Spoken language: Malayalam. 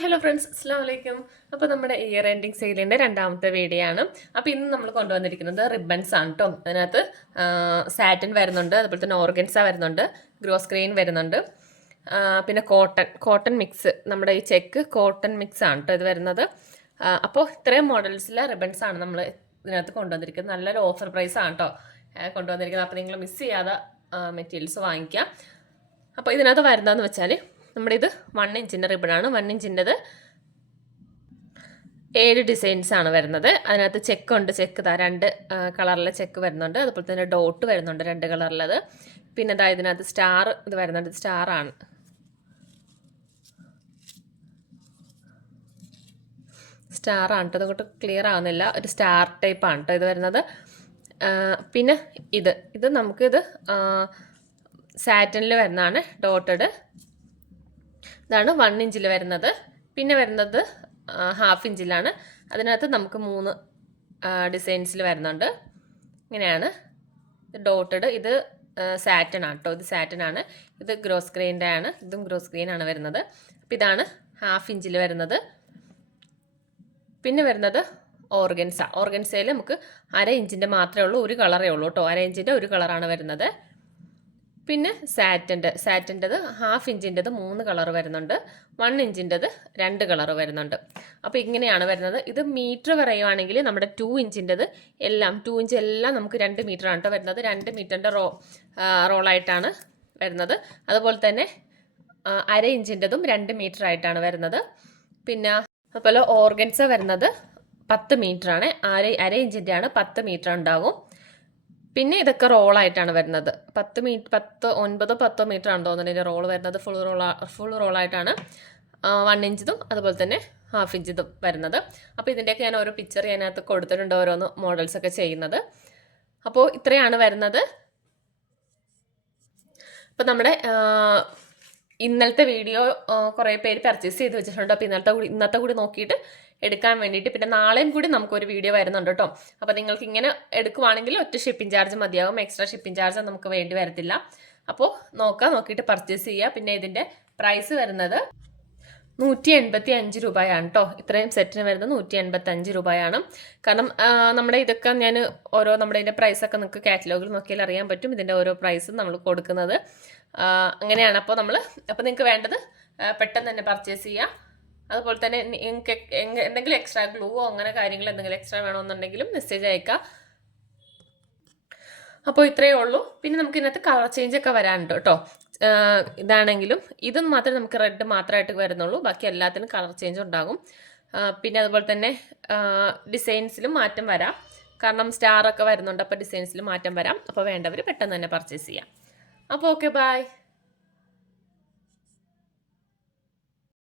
ഹലോ ഫ്രണ്ട്സ്, അസ്സാം വലൈക്കും. അപ്പോൾ നമ്മുടെ ഇയർ എൻഡിങ് സെയിലിൻ്റെ രണ്ടാമത്തെ വീഡിയോ ആണ്. അപ്പോൾ ഇന്ന് നമ്മൾ കൊണ്ടുവന്നിരിക്കുന്നത് റിബൺസ് ആണ് കേട്ടോ. അതിനകത്ത് സാറ്റിൻ വരുന്നുണ്ട്, അതുപോലെ തന്നെ ഓർഗൻസ വരുന്നുണ്ട്, ഗ്രോസ് ഗ്രെയിൻ വരുന്നുണ്ട്, പിന്നെ കോട്ടൺ മിക്സ്, നമ്മുടെ ഈ ചെക്ക് കോട്ടൺ മിക്സ് ആണ് കേട്ടോ ഇത് വരുന്നത്. അപ്പോൾ ഇത്രയും മോഡൽസിലെ റിബൺസ് ആണ് നമ്മൾ ഇതിനകത്ത് കൊണ്ടുവന്നിരിക്കുന്നത്. നല്ലൊരു ഓഫർ പ്രൈസ് ആണ് കേട്ടോ കൊണ്ടുവന്നിരിക്കുന്നത്. അപ്പോൾ നിങ്ങൾ മിസ് ചെയ്യാതെ മെറ്റീരിയൽസ് വാങ്ങിക്കുക. അപ്പോൾ ഇതിനകത്ത് വരുന്നതെന്ന് വെച്ചാൽ നമ്മുടെ ഇത് 1 ഇഞ്ചിൻ്റെ റിബണാണ്. 1 ഇഞ്ചിൻ്റെത് 7 ഡിസൈൻസ് ആണ് വരുന്നത്. അതിനകത്ത് ചെക്ക് ഉണ്ട്, ചെക്ക് 2 കളറിലെ ചെക്ക് വരുന്നുണ്ട്, അതുപോലെ തന്നെ ഡോട്ട് വരുന്നുണ്ട് 2 കളറിലത്. പിന്നെ ഇതാ ഇതിനകത്ത് സ്റ്റാർ ഇത് വരുന്നുണ്ട്, സ്റ്റാറാണ്. സ്റ്റാറാണ് കേട്ടോ, അതുകൊണ്ട് ക്ലിയർ ആവുന്നില്ല, ഒരു സ്റ്റാർ ടൈപ്പാണ് കേട്ടോ ഇത് വരുന്നത്. പിന്നെ ഇത് നമുക്കിത് സാറ്റനിൽ വരുന്നതാണ്, ഡോട്ടഡ്. ഇതാണ് 1 ഇഞ്ചിൽ വരുന്നത്. പിന്നെ വരുന്നത് 1/2 ഇഞ്ചിലാണ്. അതിനകത്ത് നമുക്ക് 3 ഡിസൈൻസിൽ വരുന്നുണ്ട്. ഇങ്ങനെയാണ് ഡോട്ടഡ്. ഇത് സാറ്റൻ ആണ് കേട്ടോ, ഇത് സാറ്റൻ ആണ്. ഇത് ഗ്രോസ് ഗ്രെയിൻ്റെ ആണ്, ഇതും ഗ്രോസ് ഗ്രെയിൻ ആണ് വരുന്നത്. അപ്പോൾ ഇതാണ് 1/2 ഇഞ്ചിൽ വരുന്നത്. പിന്നെ വരുന്നത് ഓർഗൻസയിൽ നമുക്ക് 1/2 ഇഞ്ചിൻ്റെ മാത്രമേ ഉള്ളൂ, ഒരു കളറേ ഉള്ളൂ കേട്ടോ. 1/2 ഇഞ്ചിൻ്റെ ഒരു കളറാണ് വരുന്നത്. പിന്നെ സാറ്റിൻ്റെത് 1/2 ഇഞ്ചിൻ്റെത് 3 കളർ വരുന്നുണ്ട്, 1 ഇഞ്ചിൻ്റെത് 2 കളർ വരുന്നുണ്ട്. അപ്പോൾ ഇങ്ങനെയാണ് വരുന്നത്. ഇത് മീറ്റർ പറയുവാണെങ്കിൽ നമ്മുടെ 2 ഇഞ്ചിൻ്റെത് എല്ലാം 2 ഇഞ്ച് എല്ലാം നമുക്ക് 2 മീറ്ററാണ് കേട്ടോ വരുന്നത്. 2 മീറ്ററിൻ്റെ റോളായിട്ടാണ് വരുന്നത്. അതുപോലെ തന്നെ 1/2 ഇഞ്ചിൻ്റെതും 2 മീറ്റർ ആയിട്ടാണ് വരുന്നത്. പിന്നെ അതുപോലെ ഓർഗൻസ വരുന്നത് 10 മീറ്ററാണ്. 1/2 ഇഞ്ചിൻ്റെ ആണ്, 10 മീറ്റർ ഉണ്ടാകും. പിന്നെ ഇതൊക്കെ റോളായിട്ടാണ് വരുന്നത്. 10 9 10 മീറ്റർ ആണെന്ന് തോന്നുന്നത് ഇതിൻ്റെ റോൾ വരുന്നത്. ഫുൾ റോളായിട്ടാണ് 1 ഇഞ്ചതും അതുപോലെ തന്നെ 1/2 ഇഞ്ചതും വരുന്നത്. അപ്പോൾ ഇതിൻ്റെയൊക്കെ ഞാൻ ഓരോ പിക്ചർ അതിനകത്ത് കൊടുത്തിട്ടുണ്ട്, ഓരോന്ന് മോഡൽസൊക്കെ ചെയ്യുന്നത്. അപ്പോൾ ഇത്രയാണ് വരുന്നത്. അപ്പോൾ നമ്മുടെ ഇന്നലത്തെ വീഡിയോ കുറേ പേര് പർച്ചേസ് ചെയ്ത് വെച്ചിട്ടുണ്ട്. അപ്പോൾ ഇന്നത്തെ കൂടി നോക്കിയിട്ട് എടുക്കാൻ വേണ്ടിയിട്ട്, പിന്നെ നാളെയും കൂടി നമുക്കൊരു വീഡിയോ വരുന്നുണ്ട് കേട്ടോ. അപ്പോൾ നിങ്ങൾക്ക് ഇങ്ങനെ എടുക്കുവാണെങ്കിൽ ഒറ്റ ഷിപ്പിംഗ് ചാർജ് മതിയാകും, എക്സ്ട്രാ ഷിപ്പിംഗ് ചാർജ് നമുക്ക് വേണ്ടി വരത്തില്ല. അപ്പോൾ നോക്കിയിട്ട് പർച്ചേസ് ചെയ്യുക. പിന്നെ ഇതിൻ്റെ പ്രൈസ് വരുന്നത് 185 രൂപയാണ് കേട്ടോ. ഇത്രയും സെറ്റിന് വരുന്നത് 185 രൂപയാണ്. കാരണം നമ്മുടെ ഇതൊക്കെ ഞാൻ നമ്മുടെ ഇതിൻ്റെ പ്രൈസൊക്കെ നിങ്ങൾക്ക് കാറ്റലോഗിൽ നോക്കിയാൽ അറിയാൻ പറ്റും, ഇതിൻ്റെ ഓരോ പ്രൈസും നമ്മൾ കൊടുക്കുന്നത് അങ്ങനെയാണ്. അപ്പോൾ നിങ്ങൾക്ക് വേണ്ടത് പെട്ടെന്ന് തന്നെ പർച്ചേസ് ചെയ്യുക. അതുപോലെ തന്നെ നിങ്ങൾക്ക് എന്തെങ്കിലും എക്സ്ട്രാ ഗ്ലൂവോ അങ്ങനെ കാര്യങ്ങൾ എന്തെങ്കിലും എക്സ്ട്രാ വേണമെന്നുണ്ടെങ്കിലും മെസ്സേജ് അയക്കുക. അപ്പോൾ ഇത്രയേ ഉള്ളൂ. പിന്നെ നമുക്ക് ഇതിനകത്ത് കളർ ചേഞ്ച് ഒക്കെ വരാനുണ്ട് കേട്ടോ. ഇതാണെങ്കിലും ഇതൊന്നും മാത്രമേ നമുക്ക് റെഡ് മാത്രമായിട്ട് വരുന്നുള്ളൂ, ബാക്കി എല്ലാത്തിനും കളർ ചേഞ്ച് ഉണ്ടാകും. പിന്നെ അതുപോലെ തന്നെ ഡിസൈൻസിലും മാറ്റം വരാം, കാരണം സ്റ്റാറൊക്കെ വരുന്നുണ്ട്. അപ്പോൾ ഡിസൈൻസിലും മാറ്റം വരാം. അപ്പോൾ വേണ്ടവർ പെട്ടെന്ന് തന്നെ പർച്ചേസ് ചെയ്യാം. അപ്പോൾ ഓക്കെ, ബൈ.